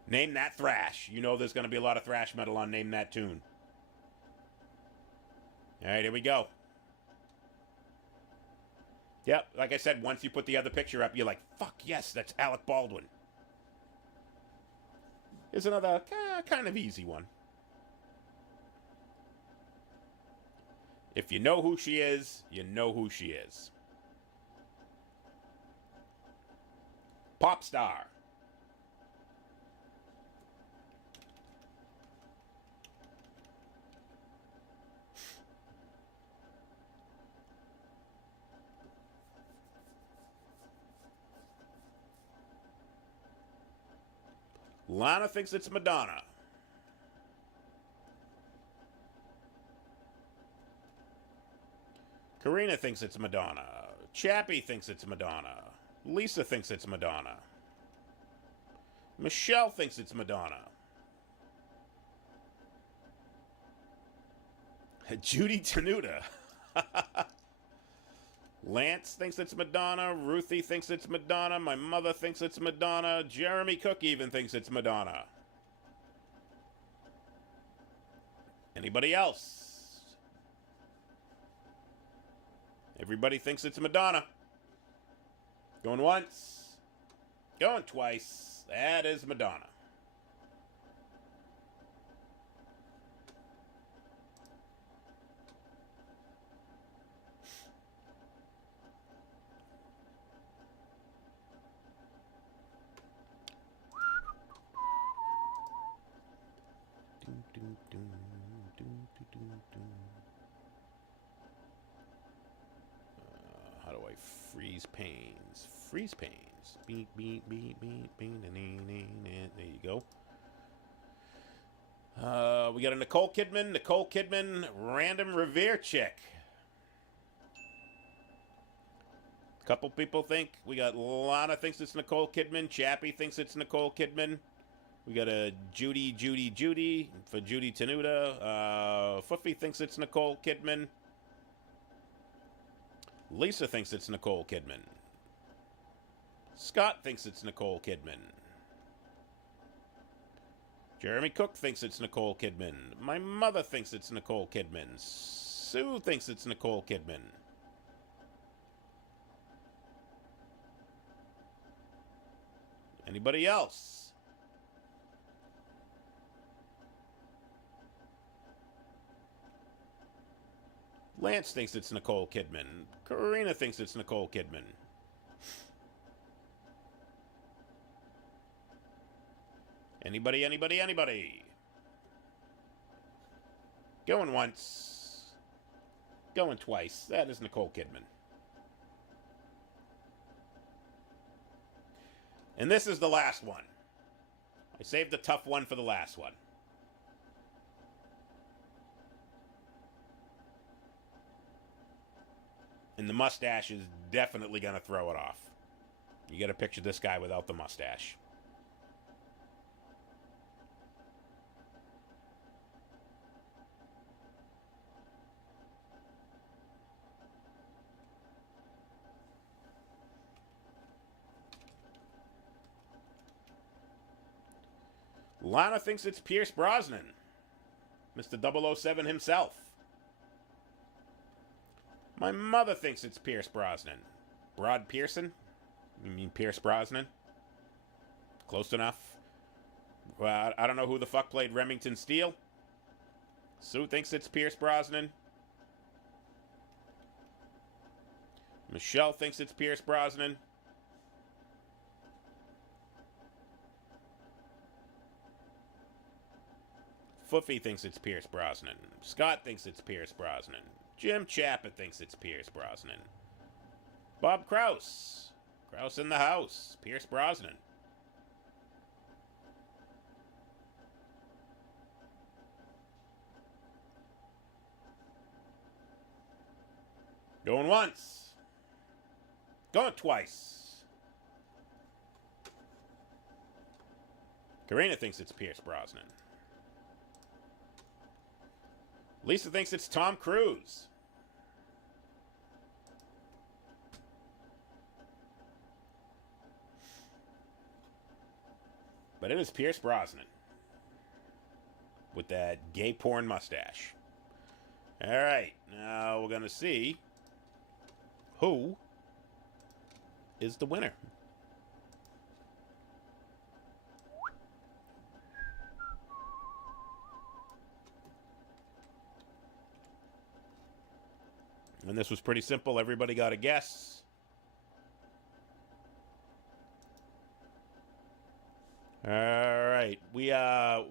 Name That Thrash. You know there's going to be a lot of thrash metal on Name That Tune. All right, here we go. Yep, like I said, once you put the other picture up, you're like, fuck yes, that's Alec Baldwin. Here's another kind of easy one. If you know who she is, you know who she is. Pop star. Lana thinks it's Madonna. Karina thinks it's Madonna. Chappie thinks it's Madonna. Lisa thinks it's Madonna. Michelle thinks it's Madonna. Judy Tenuta. Lance thinks it's Madonna. Ruthie thinks it's Madonna. My mother thinks it's Madonna. Jeremy Cook even thinks it's Madonna. Anybody else? Everybody thinks it's Madonna. Going once. Going twice. That is Madonna. How do I freeze panes? Freeze panes. Beep, beep, beep, beep, beep. There you go. We got a Nicole Kidman, random Revere chick. A couple people think we got Lana thinks it's Nicole Kidman. Chappie thinks it's Nicole Kidman. We got a Judy for Judy Tenuta. Fuffy thinks it's Nicole Kidman. Lisa thinks it's Nicole Kidman. Scott thinks it's Nicole Kidman. Jeremy Cook thinks it's Nicole Kidman. My mother thinks it's Nicole Kidman. Sue thinks it's Nicole Kidman. Anybody else? Lance thinks it's Nicole Kidman. Karina thinks it's Nicole Kidman. Anybody? Going once. Going twice. That is Nicole Kidman. And this is the last one. I saved the tough one for the last one. And the mustache is definitely going to throw it off. You got to picture this guy without the mustache. Lana thinks it's Pierce Brosnan. Mr. 007 himself. My mother thinks it's Pierce Brosnan. Brod Pearson? You mean Pierce Brosnan? Close enough. Well, I don't know who the fuck played Remington Steele. Sue thinks it's Pierce Brosnan. Michelle thinks it's Pierce Brosnan. Fuffy thinks it's Pierce Brosnan. Scott thinks it's Pierce Brosnan. Jim Chappa thinks it's Pierce Brosnan. Bob Krause. Krause in the house. Pierce Brosnan. Going once. Going twice. Karina thinks it's Pierce Brosnan. Lisa thinks it's Tom Cruise. But it is Pierce Brosnan. With that gay porn mustache. Alright, now we're going to see who is the winner. And this was pretty simple. Everybody got a guess. All right. We got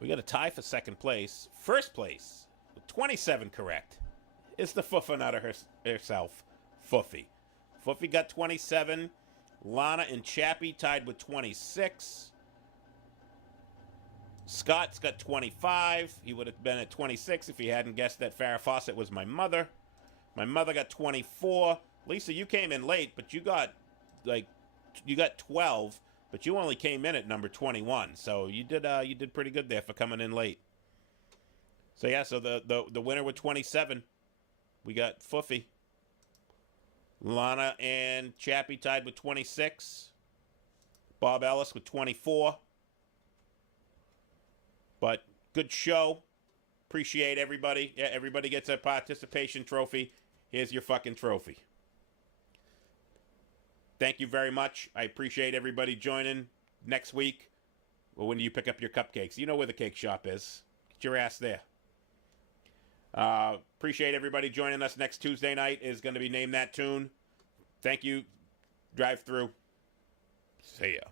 a tie for second place. First place, with 27 correct, is the Fuffa herself, Fuffy. Fuffy got 27. Lana and Chappie tied with 26. Scott's got 25. He would have been at 26 if he hadn't guessed that Farrah Fawcett was my mother. My mother got 24. Lisa, you came in late, but you got 12, but you only came in at number 21. So you did pretty good there for coming in late. So yeah, so the winner with 27, we got Fuffy. Lana and Chappie tied with 26. Bob Ellis with 24. But good show. Appreciate everybody. Yeah, everybody gets a participation trophy. Here's your fucking trophy. Thank you very much. I appreciate everybody joining next week. Well, when do you pick up your cupcakes? You know where the cake shop is. Get your ass there. Appreciate everybody joining us. Next Tuesday night is going to be Name That Tune. Thank you. Drive through. See ya.